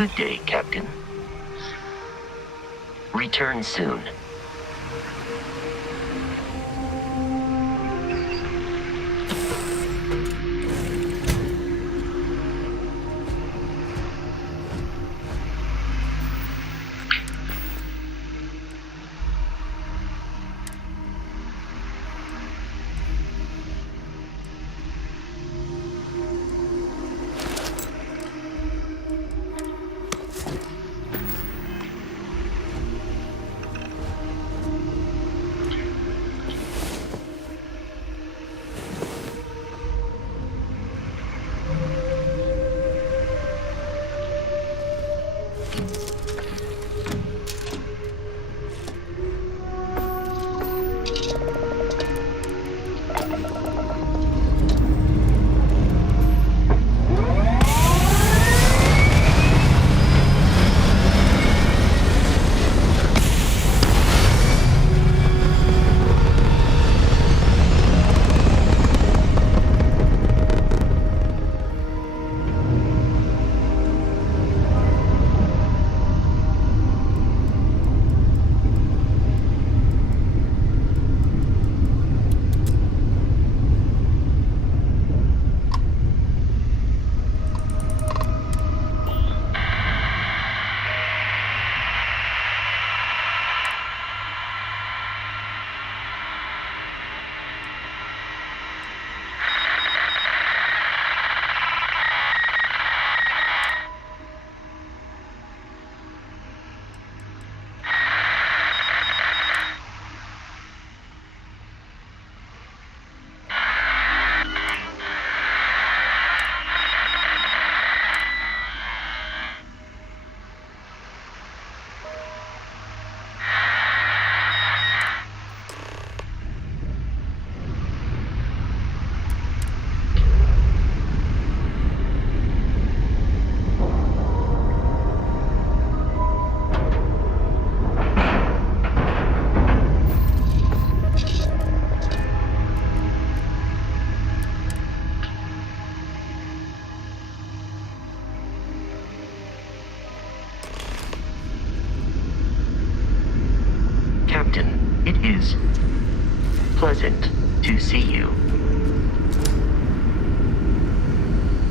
Good day, Captain. Return soon. Captain, it is pleasant to see you.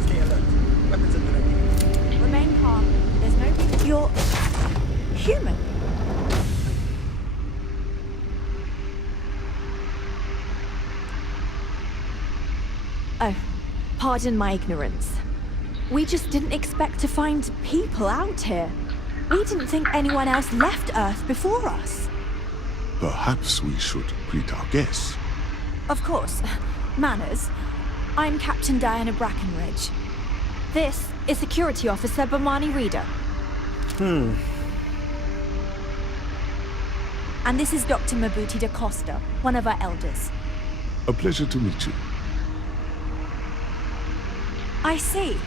Stay alert. Weapons at the ready. Remain calm. There's no reason. You're human. Oh, pardon my ignorance. We just didn't expect to find people out here. We didn't think anyone else left Earth before us. Perhaps we should greet our guests. Of course. Manners. I'm Captain Diana Brackenridge. This is Security Officer Bomani Reader. And this is Dr. Mabuti da Costa, one of our elders. A pleasure to meet you. I see.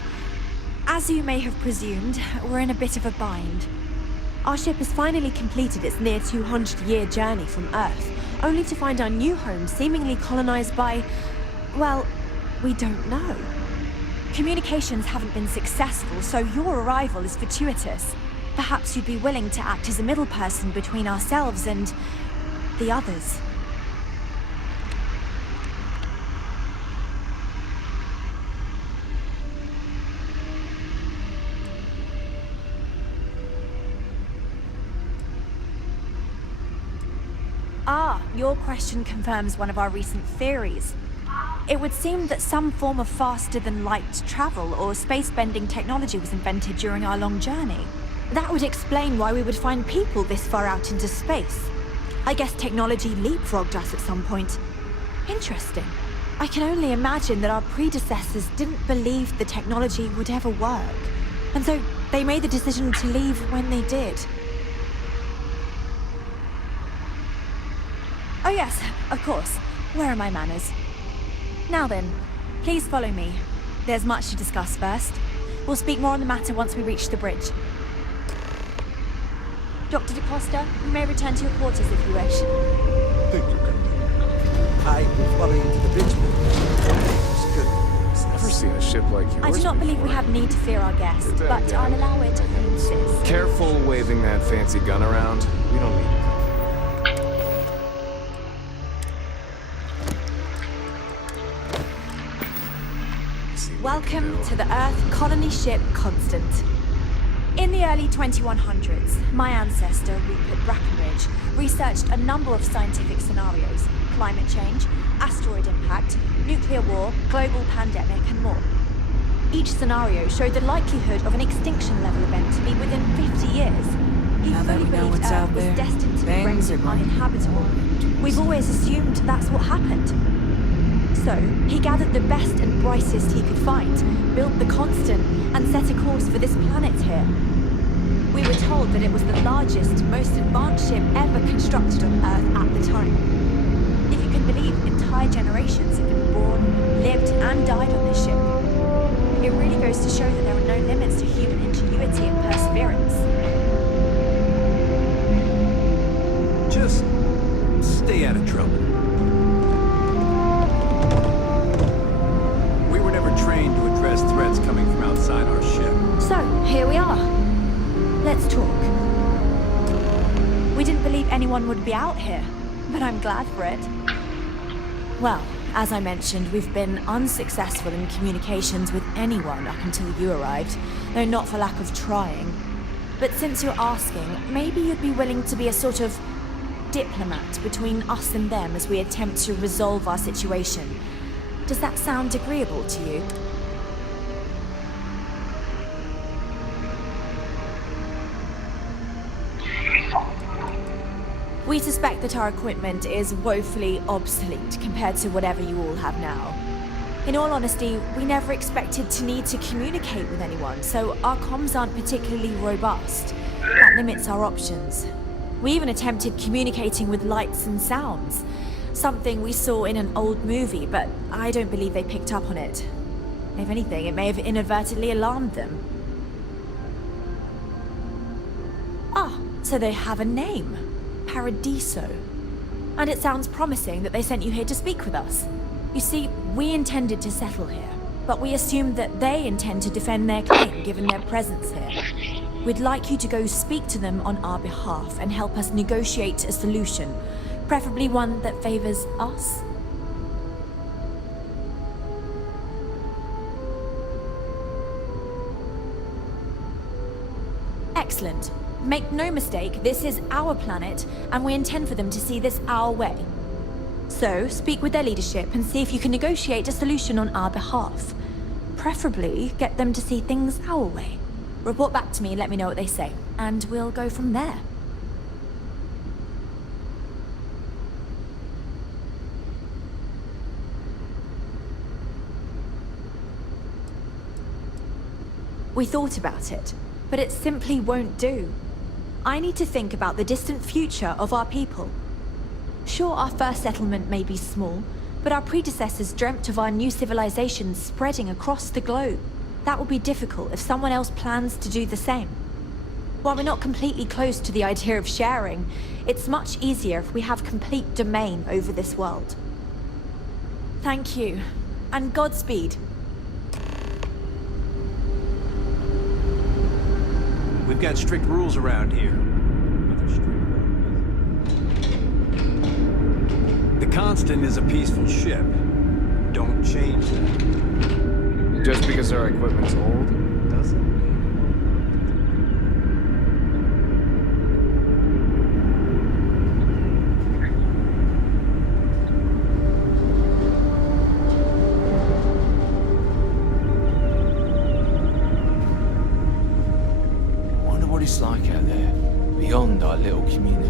As you may have presumed, we're in a bit of a bind. Our ship has finally completed its near 200-year journey from Earth, only to find our new home seemingly colonized by, well, we don't know. Communications haven't been successful, so your arrival is fortuitous. Perhaps you'd be willing to act as a middle person between ourselves and the others. Ah, your question confirms one of our recent theories. It would seem that some form of faster-than-light travel or space-bending technology was invented during our long journey. That would explain why we would find people this far out into space. I guess technology leapfrogged us at some point. Interesting. I can only imagine that our predecessors didn't believe the technology would ever work. And so they made the decision to leave when they did. Oh yes, of course. Where are my manners? Now then, please follow me. There's much to discuss first. We'll speak more on the matter once we reach the bridge. Dr. DaCosta, you may return to your quarters if you wish. Thank you, Captain. I will follow you to the bridge. It's good. It's never seen a ship like yours I do not believe we before. have need to fear our guest, It's, but yeah. I'll allow it to insist. Careful waving that fancy gun around. We don't need it. Welcome to the Earth colony ship Constant. In the early 2100s, my ancestor, Rupert Brackenridge, researched a number of scientific scenarios: climate change, asteroid impact, nuclear war, global pandemic, and more. Each scenario showed the likelihood of an extinction-level event to be within 50 years. He Now that fully we know believed what's Earth out was there, destined to be things rendered are going uninhabitable. We've always assumed that's what happened. So, he gathered the best and brightest he could find, built the Constant, and set a course for this planet here. We were told that it was the largest, most advanced ship ever constructed on Earth at the time. If you can believe, entire generations have been born, lived, and died on this ship. It really goes to show that there are no limits to human ingenuity and perseverance. Just stay out of trouble. We were never trained to address threats coming from outside our ship. So, here we are. Let's talk. We didn't believe anyone would be out here, but I'm glad for it. Well, as I mentioned, we've been unsuccessful in communications with anyone up until you arrived, though not for lack of trying. But since you're asking, maybe you'd be willing to be a sort of diplomat between us and them as we attempt to resolve our situation. Does that sound agreeable to you? We suspect that our equipment is woefully obsolete compared to whatever you all have now. In all honesty, we never expected to need to communicate with anyone, so our comms aren't particularly robust. That limits our options. We even attempted communicating with lights and sounds, something we saw in an old movie, but I don't believe they picked up on it. If anything, it may have inadvertently alarmed them. Ah, so they have a name. Paradiso. And it sounds promising that they sent you here to speak with us. You see, we intended to settle here, but we assumed that they intend to defend their claim given their presence here. We'd like you to go speak to them on our behalf and help us negotiate a solution, preferably one that favors us. Excellent. Make no mistake, this is our planet, and we intend for them to see this our way. So, speak with their leadership and see if you can negotiate a solution on our behalf. Preferably, get them to see things our way. Report back to me and let me know what they say, and we'll go from there. We thought about it, but it simply won't do. I need to think about the distant future of our people. Sure, our first settlement may be small, but our predecessors dreamt of our new civilization spreading across the globe. That will be difficult if someone else plans to do the same. While we're not completely close to the idea of sharing, it's much easier if we have complete domain over this world. Thank you, and Godspeed. We've got strict rules around here. The Constant is a peaceful ship. Don't change that. Just because our equipment's old, does it? Wonder what it's like out there, beyond our little community.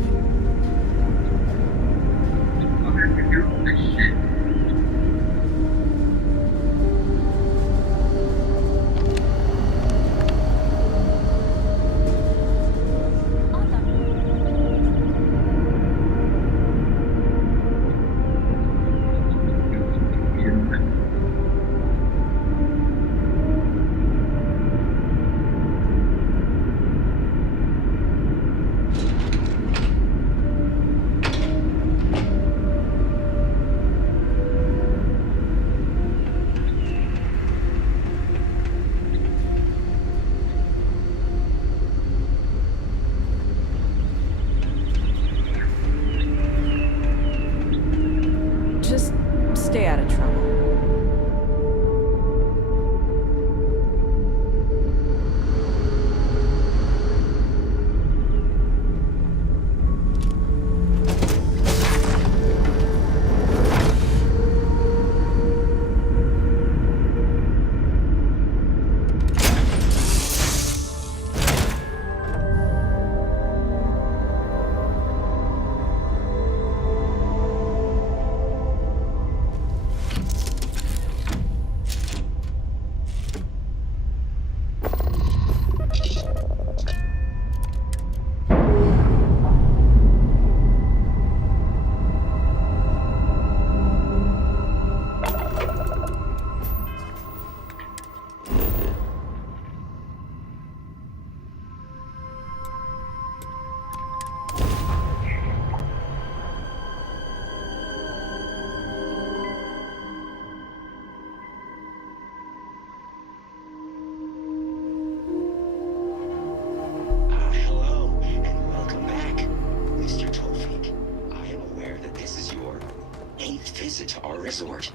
visit our resort.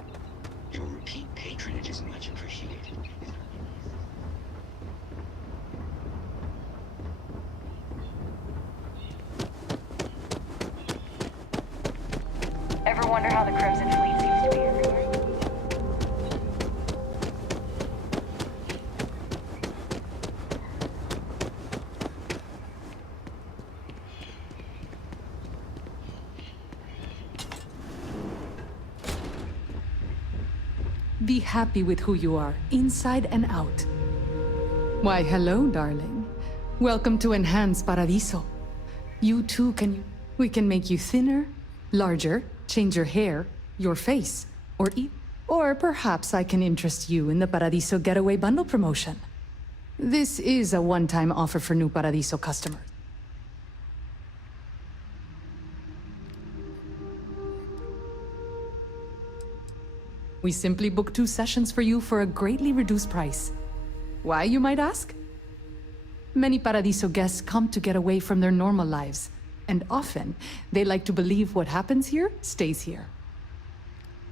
Your repeat patronage is much appreciated. Ever wonder how the Crimson Fleet seems to be everywhere? Be happy with who you are, inside and out. Why, hello, darling. Welcome to Enhanced Paradiso. You too we can make you thinner, larger, change your hair, your face, or perhaps I can interest you in the Paradiso Getaway Bundle promotion. This is a one-time offer for new Paradiso customers. We simply book 2 sessions for you for a greatly reduced price. Why, you might ask? Many Paradiso guests come to get away from their normal lives, and often they like to believe what happens here stays here.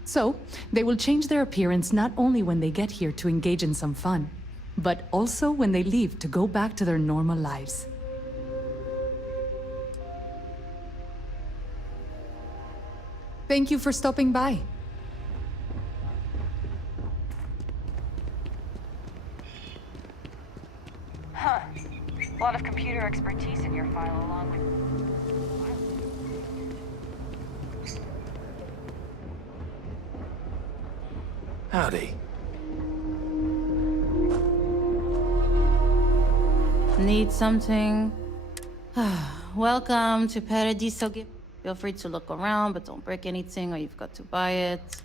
So, they will change their appearance not only when they get here to engage in some fun, but also when they leave to go back to their normal lives. Thank you for stopping by. Huh. A lot of computer expertise in your file along with... Howdy. Need something? Welcome to Paradiso. Feel free to look around, but don't break anything or you've got to buy it.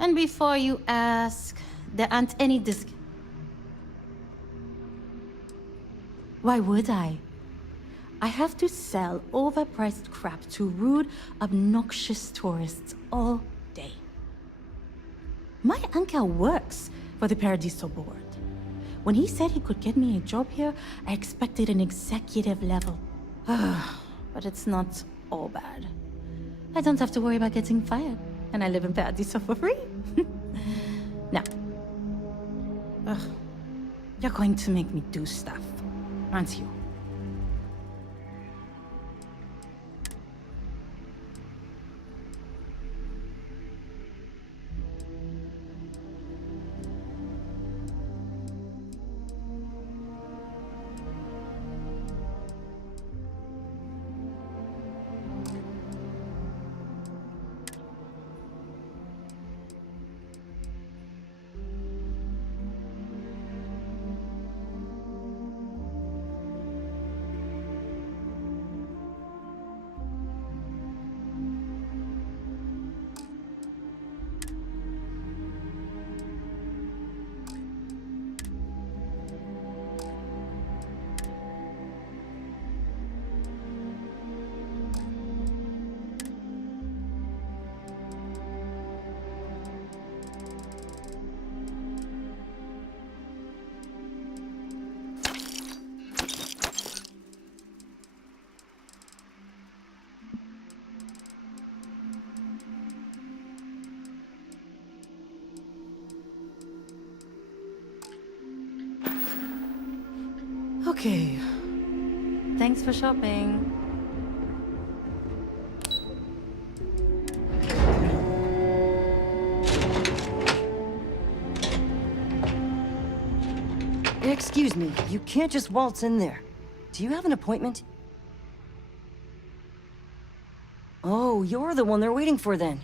And before you ask, there aren't any discounts. Why would I? I have to sell overpriced crap to rude, obnoxious tourists all day. My uncle works for the Paradiso board. When he said he could get me a job here, I expected an executive level. But it's not all bad. I don't have to worry about getting fired, and I live in Paradiso for free. Now, you're going to make me do stuff, aren't you? Okay. Thanks for shopping. Excuse me, you can't just waltz in there. Do you have an appointment? Oh, you're the one they're waiting for then.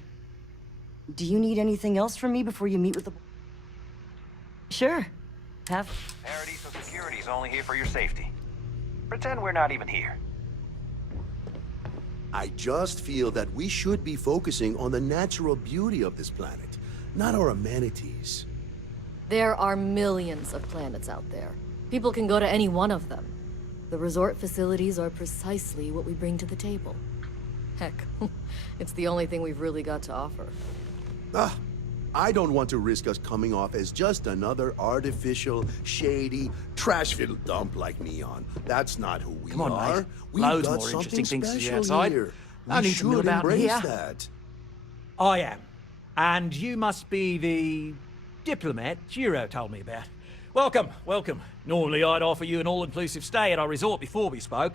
Do you need anything else from me before you meet with the... Sure. Paradiso Security's only here for your safety. Pretend we're not even here. I just feel that we should be focusing on the natural beauty of this planet, not our amenities. There are millions of planets out there. People can go to any one of them. The resort facilities are precisely what we bring to the table. Heck, it's the only thing we've really got to offer. I don't want to risk us coming off as just another artificial, shady, trash-filled dump like Neon. That's not who we Come on, are. mate. We've Loads got more something interesting things to see special outside. here. I We need to know should about embrace here. that. I am. And you must be the diplomat Jiro told me about. Welcome, welcome. Normally I'd offer you an all-inclusive stay at our resort before we spoke.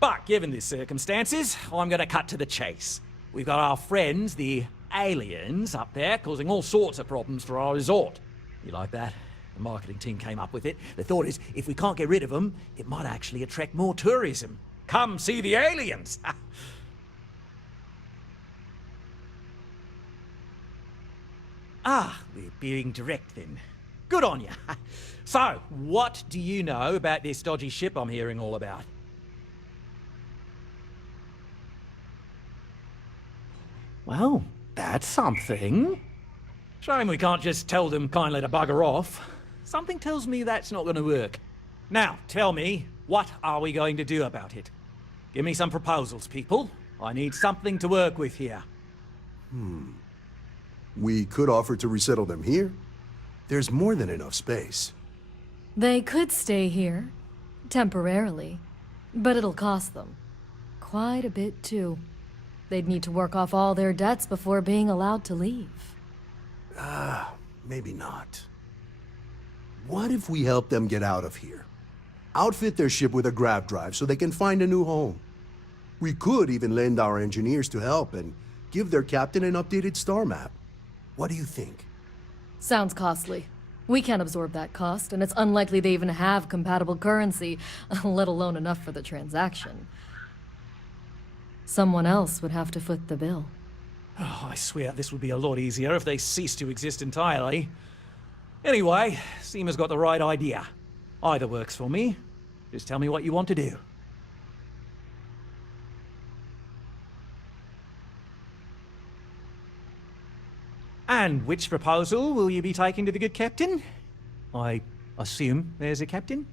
But given the circumstances, I'm gonna cut to the chase. We've got our friends, the aliens, up there, causing all sorts of problems for our resort. You like that? The marketing team came up with it. The thought is, if we can't get rid of them, it might actually attract more tourism. Come see the aliens! Ah, we're being direct then. Good on you. So, what do you know about this dodgy ship I'm hearing all about? Well, that's something. Shame we can't just tell them kindly to bugger off. Something tells me that's not going to work. Now, tell me, what are we going to do about it? Give me some proposals, people. I need something to work with here. We could offer to resettle them here. There's more than enough space. They could stay here, temporarily, but it'll cost them. Quite a bit, too. They'd need to work off all their debts before being allowed to leave. Maybe not. What if we help them get out of here? Outfit their ship with a grav drive so they can find a new home. We could even lend our engineers to help and give their captain an updated star map. What do you think? Sounds costly. We can't absorb that cost, and it's unlikely they even have compatible currency, let alone enough for the transaction. Someone else would have to foot the bill. Oh, I swear this would be a lot easier if they ceased to exist entirely. Anyway, Seema's got the right idea. Either works for me. Just tell me what you want to do. And which proposal will you be taking to the good captain? I assume there's a captain?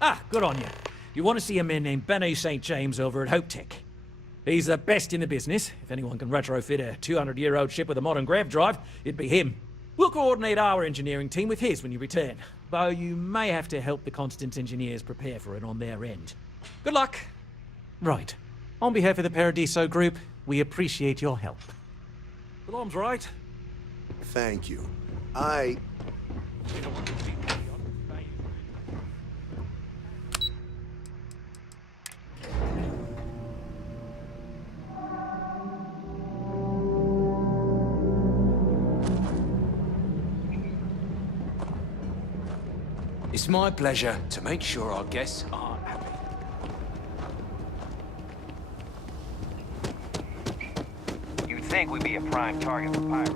Ah, good on you. You want to see a man named Benny St. James over at Hope Tech. He's the best in the business. If anyone can retrofit a 200-year-old ship with a modern grav drive, it'd be him. We'll coordinate our engineering team with his when you return, though you may have to help the Constance engineers prepare for it on their end. Good luck. Right. On behalf of the Paradiso Group, we appreciate your help. Alarm's right. Thank you. It's my pleasure to make sure our guests are happy. You'd think we'd be a prime target for pirates.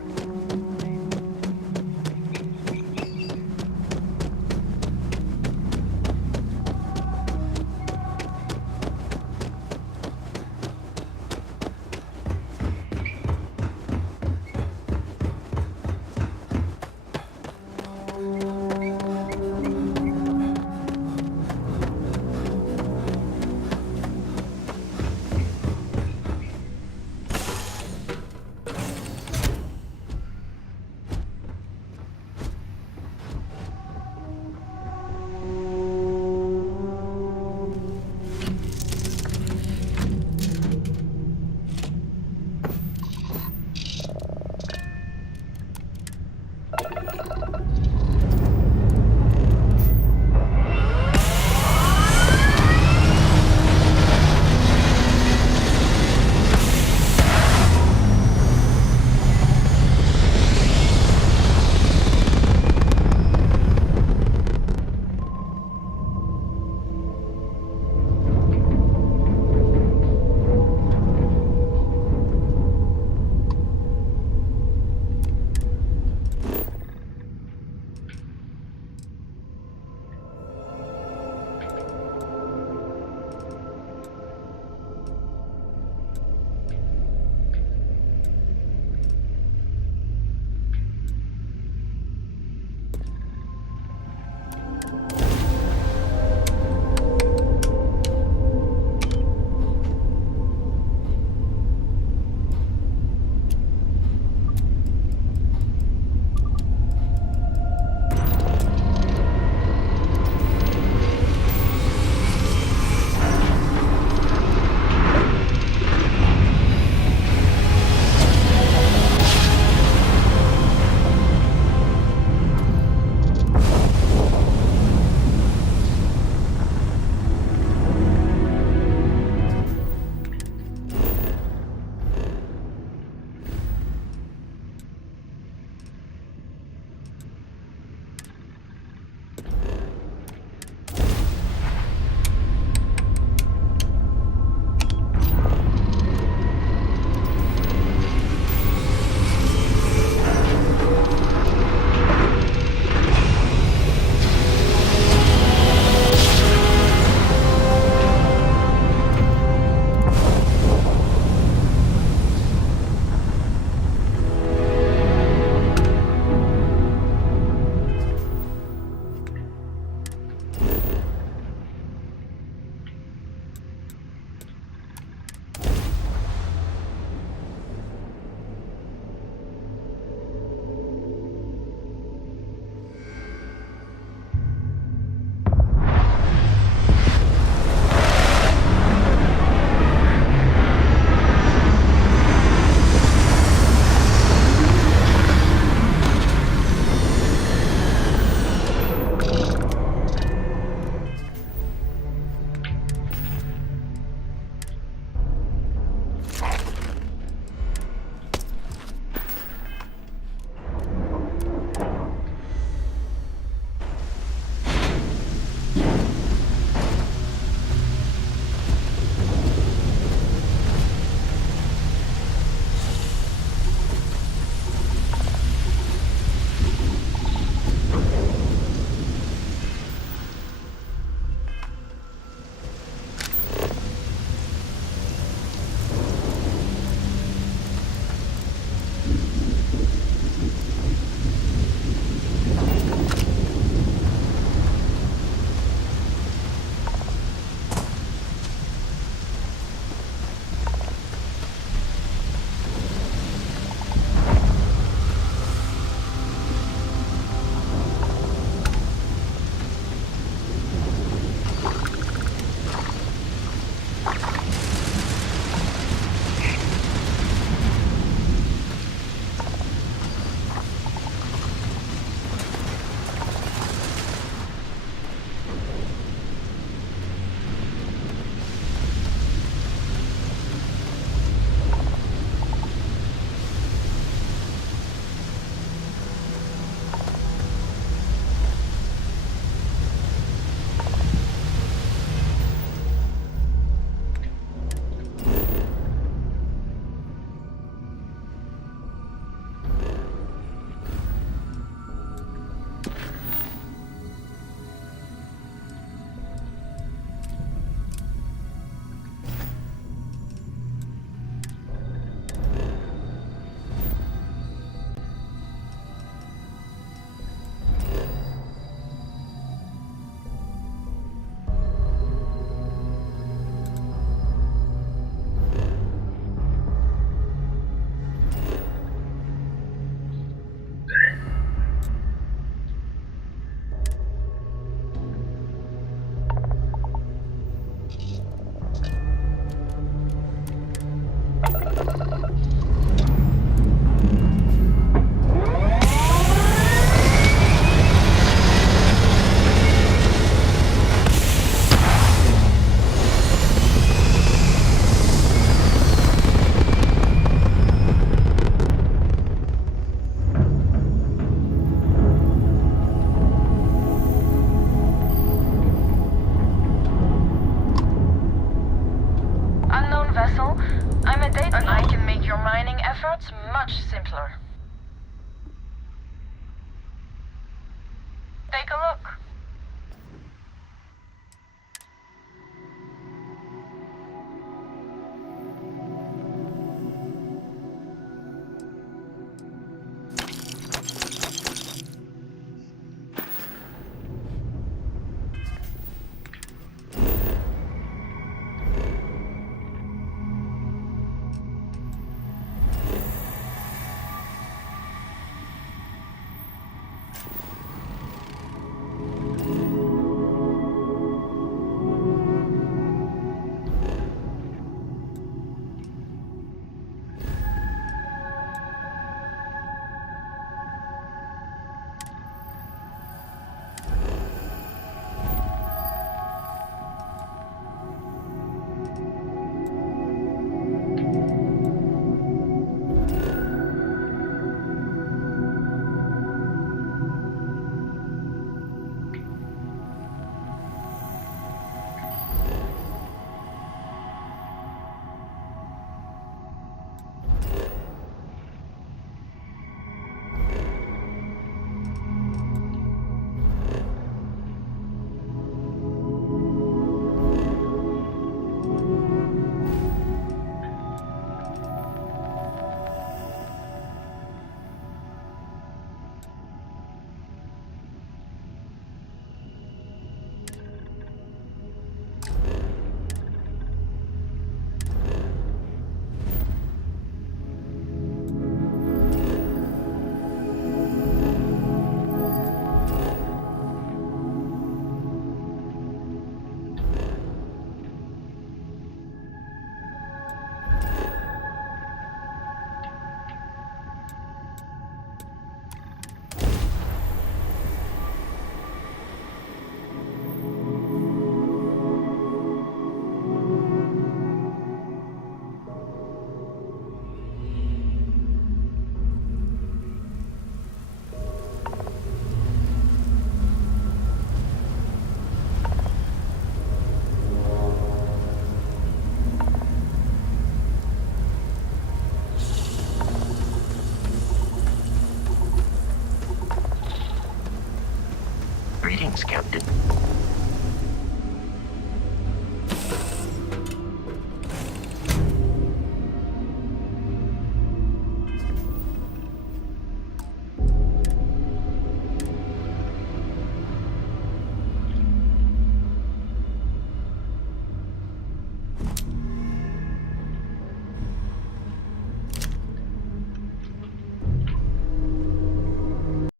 Greetings, Captain.